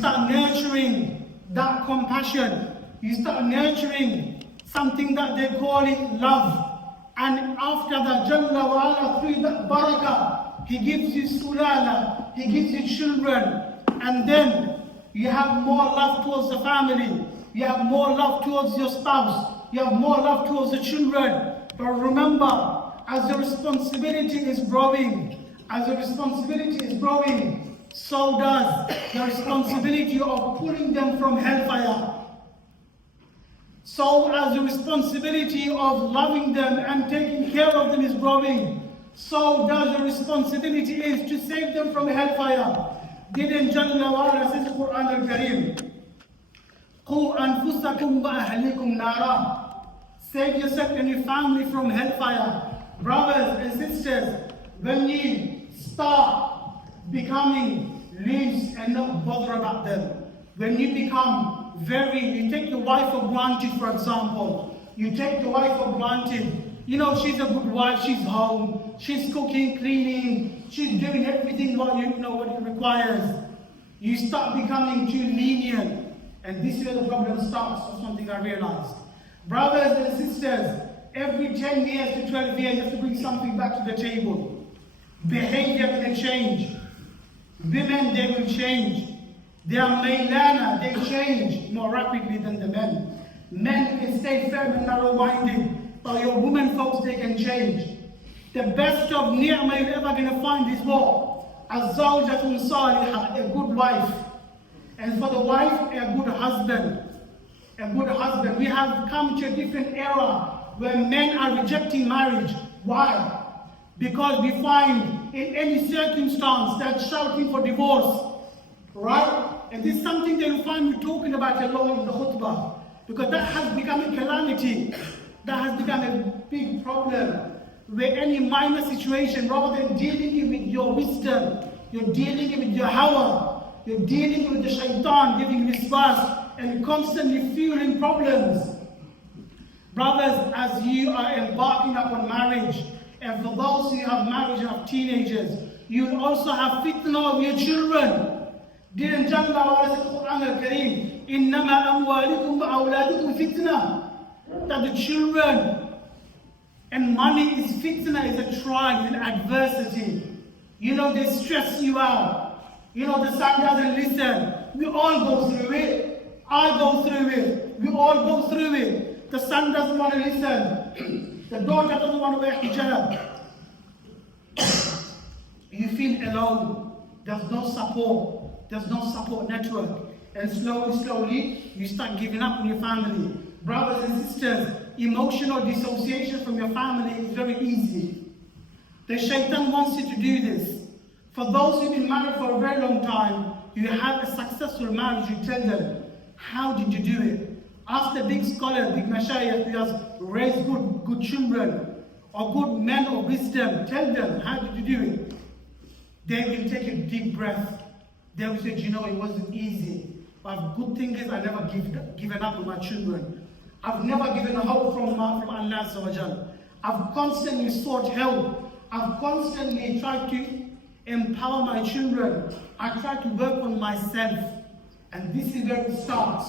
start nurturing that compassion. You start nurturing something that they call it love. And after that, Jalla wa ala, through that barakah, He gives you sulala, He gives you children. And then you have more love towards the family. You have more love towards your spouse. You have more love towards the children. But remember, as your responsibility is growing, so does the responsibility of pulling them from hellfire. So as the responsibility of loving them and taking care of them is growing, so does the responsibility is to save them from hellfire. Didn't Jalla wa ala say in the Quran al-Kareem, قُوا أَنفُسَكُمْ وَأَهْلِكُمْ نَارًا, save yourself and your family from hellfire. Brothers and sisters, when you start becoming leaves and not bother about them, when you become you take the wife for granted, for example, you take the wife for granted. You know, she's a good wife, she's home, she's cooking, cleaning, she's doing everything what it requires. You start becoming too lenient, and this is where the problem starts, or something I realized. Brothers and sisters, every 10 years to 12 years, you have to bring something back to the table. Behavior will change. Women, they will change. They are mailana, they change more rapidly than the men. Men can stay firm and narrow-minded, but your women folks, they can change. The best of ni'mah you're ever going to find is what? Az-zawjatun salihah, a good wife. And for the wife, a good husband. A good husband. We have come to a different era where men are rejecting marriage. Why? Because we find in any circumstance that shouting for divorce, right? And this is something that you find me talking about a lot in the khutbah. Because that has become a calamity. That has become a big problem. Where any minor situation, rather than dealing with your wisdom, you're dealing with your hawa, you're dealing with the shaitan, giving response and constantly fueling problems. Brothers, as you are embarking upon marriage, and for those who have marriage of teenagers, you will also have fitna of your children. Didn't Jalla wa ala say in the Quran al-Kareem, إِنَّمَا أَمْوَالِكُمْ وَأَوْلَادُكُمْ fitna, that the children and money is fitna, is a trial, is an adversity. You know, they stress you out. You know, the son doesn't listen. We all go through it. I go through it. We all go through it. The son doesn't want to listen. The daughter doesn't want to wear hijab. You feel alone. There's no support. There's no support network. And slowly, you start giving up on your family. Brothers and sisters, emotional dissociation from your family is very easy. The shaitan wants you to do this. For those who've been married for a very long time, you have a successful marriage, you tell them, how did you do it? Ask the big scholar, big mashayikh who has raised good children, or good men of wisdom, tell them, how did you do it? They will take a deep breath. They will say, you know, it wasn't easy. But good thing is, I never given up on my children. I've never given a hope from Allah Azza wa Jal. I've constantly sought help. I've constantly tried to empower my children. I try to work on myself. And this is where it starts.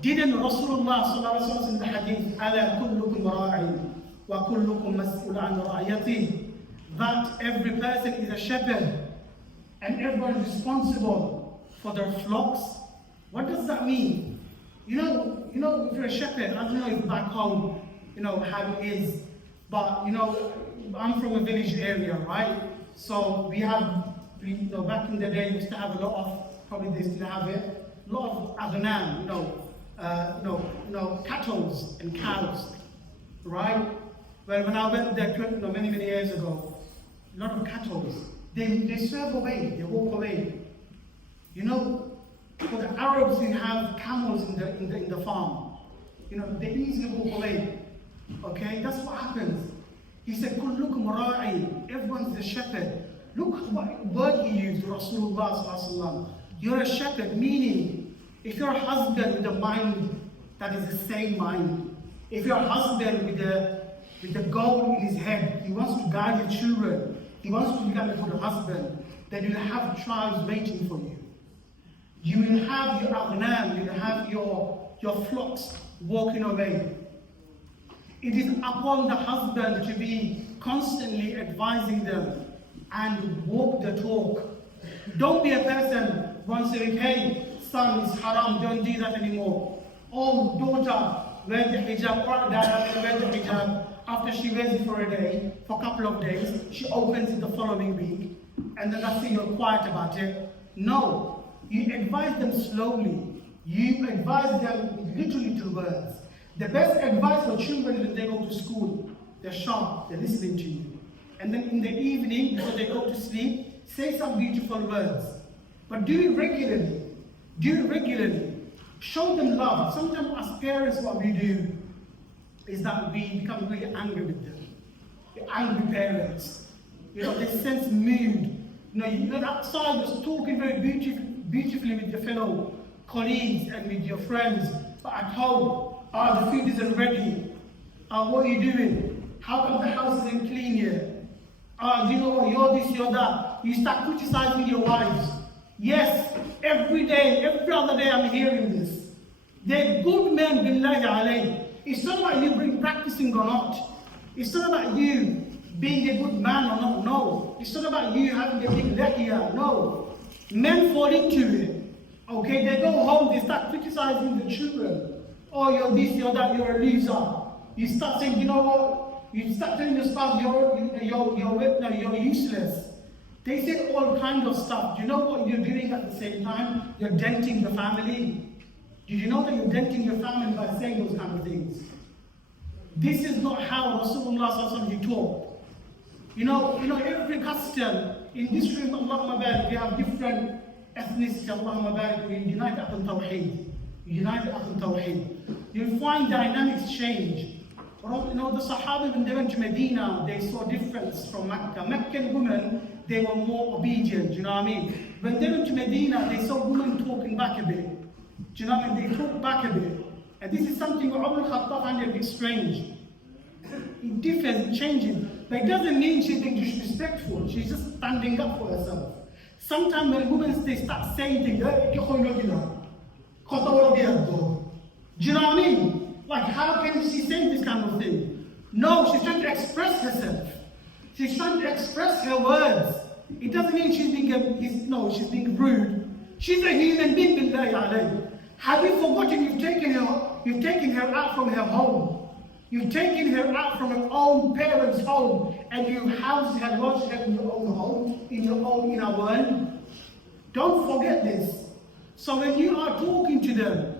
Didn't Rasulullah sallallahu alaihi wasallam in the hadith, أَلَا كُلُّكُمْ رَاعٍ وَكُلُّكُمْ مَسْئُولٌ عَنْ رَعْيَتِهِ, that every person is a shepherd and everyone is responsible for their flocks? What does that mean? You know, if you're a shepherd, I don't know if back home, how it is, but I'm from a village area, right? So we have, back in the day, we used to have a lot of, probably they still have it, a lot of aghnam, cattle and cows, right? Well, when I went there many years ago, a lot of cattle, they swerve away, they walk away. For the Arabs who have camels in the farm, they easily walk away. Okay, that's what happens. He said, "Kullukum ra'i." Everyone's a shepherd. Look what word he used, Rasulullah sallallahu alaihi wasallam. You're a shepherd, meaning if you're a husband with a mind that is the same mind, if you're a husband with the goal in his head, he wants to guide your children, he wants to become a good husband, then you'll have trials waiting for you. have your aghnam, you have your flocks walking away. It is upon the husband to be constantly advising them and walk the talk. Don't be a person once a week, hey, son, it's haram, don't do that anymore. Oh, daughter, wear the hijab, or dad, wear the hijab. After she wears it for a day, for a couple of days, she opens it the following week, and then that's it, you're quiet about it. No, you advise them slowly. You advise them with little, little words. The best advice for children is when they go to school. They're sharp, they're listening to you. And then in the evening, before they go to sleep, say some beautiful words. But do it regularly. Do it regularly. Show them love. Sometimes as parents, what we do is that we become really angry with them. We're angry parents. You know, they sense mood. You know, you're outside just talking very beautifully with your fellow colleagues and with your friends. But at home, the food isn't ready. What are you doing? How come the house isn't clean yet? You know what, you're this, you're that. You start criticizing your wives. Yes, every day, every other day I'm hearing this. They're good men, billahi alayhi. It's not about you practicing or not. It's not about you being a good man or not. No. It's not about you having a big lehiyah. No. Men fall into it. Okay, they go home, they start criticizing the children. Oh, you're this, you're that, you're a loser. You start saying, you know what? You start telling your spouse you're useless. They say all kinds of stuff. Do you know what you're doing at the same time? You're denting the family. Did you know that you're denting your family by saying those kind of things? This is not how Rasulullah taught. You know, every custom in this room, Allahumma barik, we have different ethnicities, Allahumma barik, we unite upon Tawheed. United upon Tawheed. You'll find dynamics change. You know, the Sahaba, when they went to Medina, they saw difference from Mecca. Meccan women, they were more obedient, you know what I mean? When they went to Medina, they saw women talking back a bit. Do you know what I mean? They talk back a bit. And this is something Umar al-Khattab found a bit strange. It differs, it changes. But it doesn't mean she's being disrespectful. She's just standing up for herself. Sometimes when women they start saying things, do you know what I mean? Like, how can she say this kind of thing? No, she's trying to express herself. She's trying to express her words. It doesn't mean she's being rude. She's a human being, billahi alayhi. Have you forgotten you've taken her out from her home? You've taken her out from her own parents' home, and you housed her, lodged her in your own home, in your own inner world. Don't forget this. So when you are talking to them,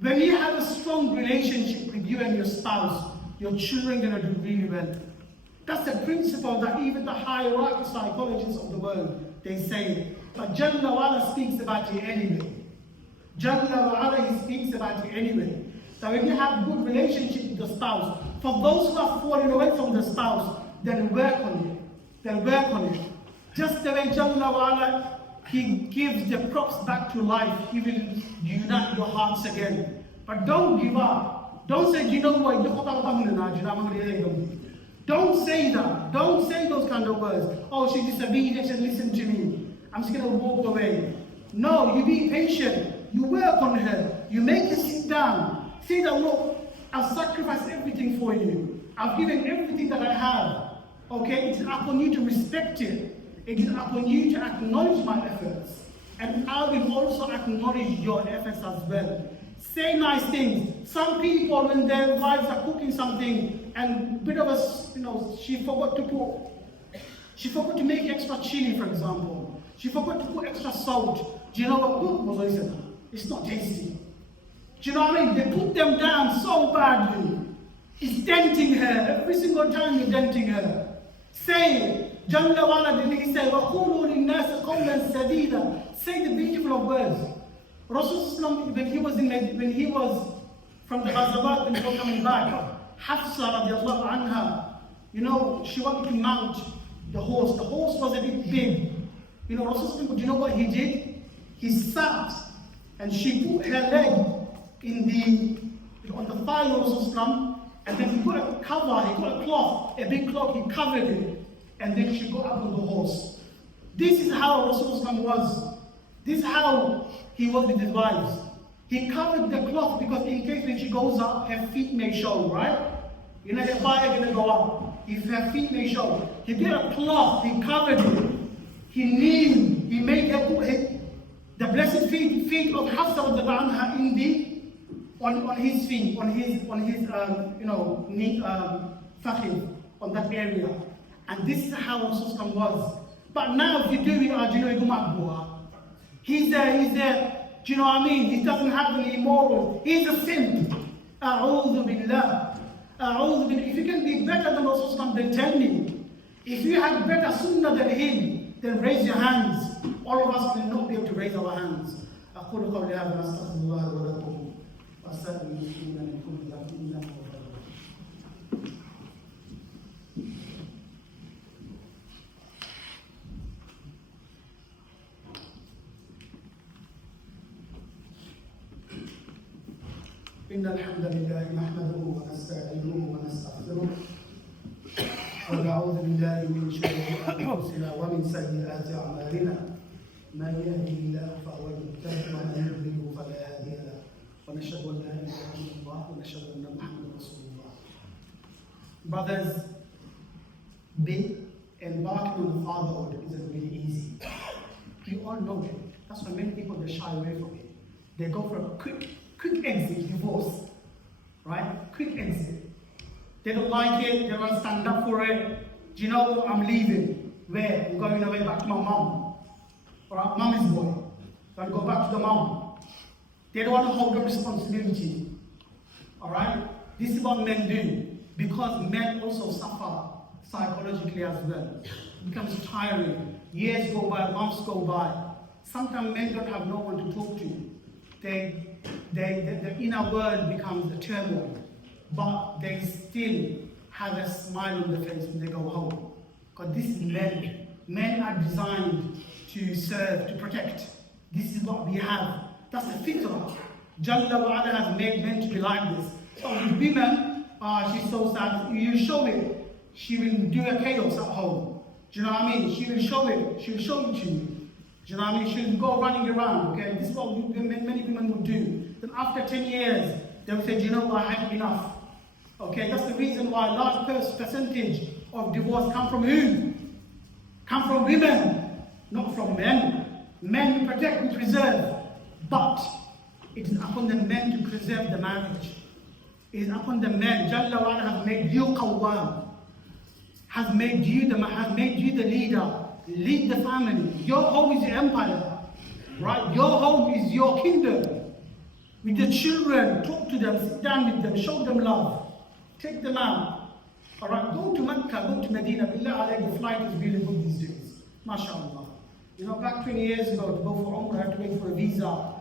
when you have a strong relationship with you and your spouse, your children are going to do really well. That's a principle that even the hierarchy psychologists of the world, they say. But Jalla wa'ala speaks about it anyway. Jalla wa'ala, he speaks about it anyway. So when you have good relationship with the spouse, for those who are falling away from the spouse, then work on it. Then work on it. Just the way Jalla wa'ala, he gives the crops back to life. He will unite your hearts again. But don't give up. Don't say, you know what? Don't say that. Don't say those kind of words. Oh, she's disobedient, she doesn't listen to me. I'm just going to walk away. No, you be patient. You work on her. You make her sit down. Say that, look, I've sacrificed everything for you. I've given everything that I have. Okay? It's upon you to respect it. It is upon you to acknowledge my efforts. And I will also acknowledge your efforts as well. Say nice things. Some people, when their wives are cooking something, and a bit of a, she forgot to make extra chili, for example. She forgot to put extra salt. Do you know what? It's not tasty. Do you know what I mean? They put them down so badly. It's denting her. Every single time you're denting her. Say it. Jalla wa'ala, did he say, وَقُولُوا لِلنَّاسِ قَوْلًا سَدِيدًا. Say the beautiful of words. Rasulullah, when he was from the Ghazawat, when he was coming back, Hafsa radiallahu anha, she wanted to mount the horse. The horse was a bit big. Rasulullah, do you know what he did? He sat and she put her leg on the thigh of Rasulullah, and then he put a cover, he put a cloth, a big cloth, he covered it, and then she got up on the horse. This is how Rasulullah was. This is how he was with his wives. He covered the cloth because in case when she goes up, her feet may show, right? You know, the fire gonna go up. If her feet may show. He did a cloth, he covered it. He kneeled, he made the blessed feet of Hafsa in the on his feet, on his knee, fakhid, on that area. And this is how Rasulullah was. But now if you do it, he's there, do you know what I mean? He doesn't have any morals. He's a simp. A'udhu billah. A'udhu billah. If you can be better than Rasulullah, then tell me. If you have better sunnah than him, then raise your hands. All of us will not be able to raise our hands. أقول قولي هذا أستغفر الله ولكم وأستغفر المسلمين لكم إنه هو إن الحمد لله نحمده ونستعينه ونستغفره ونعوذ بالله من شرور أنفسنا ومن سيئات أعمالنا من يهده الله فهو المهتد ومن يضلل فلا هادي له ونشهد أن لا إله إلا الله ونشهد أن محمدا رسول الله. Brothers, embarking on fatherhood isn't really easy. You all know it. That's why many people they shy away from it. They go for a quick exit, divorce, right? Quick exit. They don't like it, they don't stand up for it. Do you know what? I'm leaving. Where? I'm going away back to my mom. Alright, mommy's boy. I'll go back to the mom. They don't want to hold the responsibility. Alright? This is what men do. Because men also suffer psychologically as well. It becomes tiring. Years go by, months go by. Sometimes men don't have no one to talk to. The inner world becomes a turmoil, but they still have a smile on their face when they go home. Because this is men. Men are designed to serve, to protect. This is what we have. That's the fitrah. Jalla wa ala has made men to be like this. So with women, she's so sad. You show it, she will do a chaos at home. Do you know what I mean? She will show it. She will show it to you. Do you know what I mean? She'll go running around, okay? This is what many women would do. Then after 10 years, they will say, you know what, I had enough. Okay, that's the reason why a large percentage of divorce come from whom? Come from women, not from men. Men we protect, we preserve. But it is upon the men to preserve the marriage. It is upon the men. Jalla wa ala has made you qawwam. Has made you the leader. Lead the family. Your home is your empire, right? Your home is your kingdom. With the children, talk to them, sit down with them, show them love, take them out. All right, go to Mecca, go to Medina. Billah alayhi, the flight is really good these days. MashaAllah. You know, back 20 years ago, to go for Umrah, you have to wait for a visa.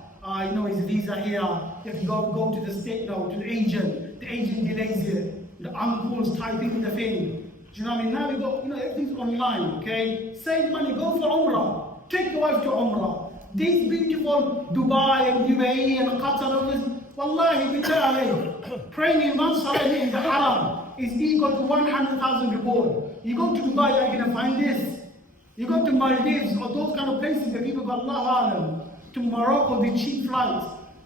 His visa here. You have to go to the state now, to the agent. The agent delays it. The uncle's typing the thing. Do you know what I mean? Now we go, everything's online, okay? Save money, go for Umrah. Take your wife to Umrah. These beautiful Dubai and UAE and Qatar and this, wallahi, praying in one salah in the haram is equal to 100,000 reward. You go to Dubai, you're going to find this. You go to Maldives or those kind of places where people go, Allah Alam, to Morocco, the cheap flights.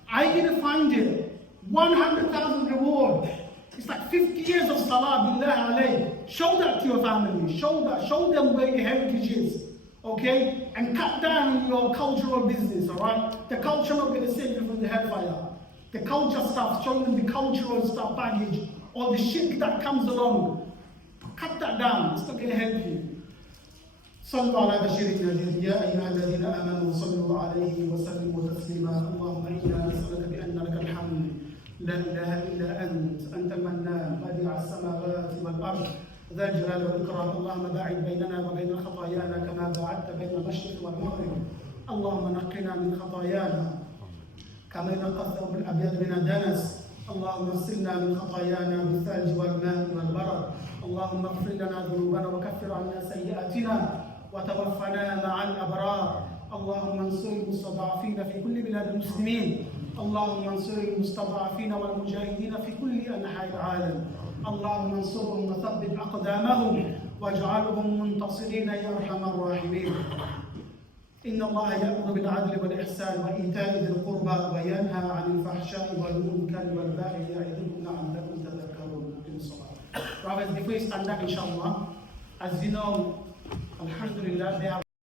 Are you going to find it? 100,000 reward. It's like 50 years of salah, billah alayh. Show that to your family. Show them where your heritage is. Okay? And cut down your cultural business, alright? The culture not going to save you from the hellfire. The culture stuff, showing them the cultural stuff, baggage, all the shit that comes along. Cut that down. It's not going to help you. صلوا على بشير النذير يا أيها الذين آمنوا صلوا عليه وسلموا تسليما اللهم إنا نسألك بأن لك الحمد لا إله إلا أنت المنان بديع السماوات والأرض ذا الجلال والإكرام اللهم باعد بيننا وبين خطايانا كما باعدت بين المشرق والمغرب اللهم نقنا من خطايانا كما ينقى الثوب الأبيض من الدنس اللهم اغسلنا من خطايانا بالثلج والماء والبرد اللهم اغفر لنا ذنوبنا وكفر عنا سيئاتنا وتوفنا مع الأبرار اللهم انصر المستضعفين في كل بلاد المسلمين اللهم انصر المستضعفين والمجاهدين في كل أنحاء العالم اللهم انصرهم وثبت أقدامهم واجعلهم منتصرين يا أرحم الراحمين إن الله يأمر بالعدل والإحسان وإيتاء ذي القربى وينهى عن الفحشاء والمنكر والبغي يعظكم لعلكم تذكرون. Brothers, before we stand up, inshallah, as you know, alhamdulillah, there are